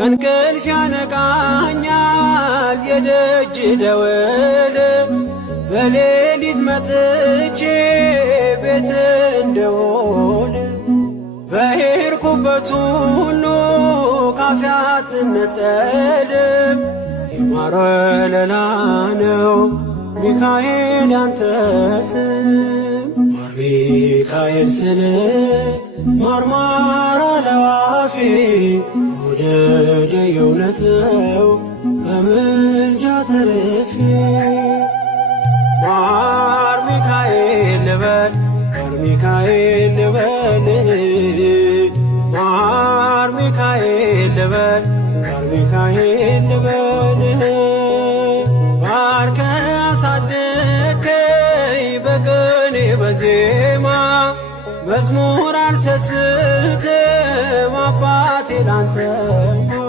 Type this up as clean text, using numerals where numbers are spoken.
ከእንቅልፍ ያነቃኛል የደጅ ደወል በሌሊት መጥቼ ቤት እንደሆን በሄድኩበት ሁሉ ካፌ አትነጠልም። የማር ወለላ ነው ሚካኤል ያንተ ስም ማር ሚካኤል ስል ማርማር አለው አፌ መውደድ የእውነት ነው በምልጃ ተርፌ ማር ሚካኤል ልበል ማር ሚካኤል ልበል ማር ሚካኤል ልበል ማር ሚካኤል ልበል ባርከ አሳደከኝ በቅኔ በዜማ መዝሙር አልሰስትም አባቴ ላንተማ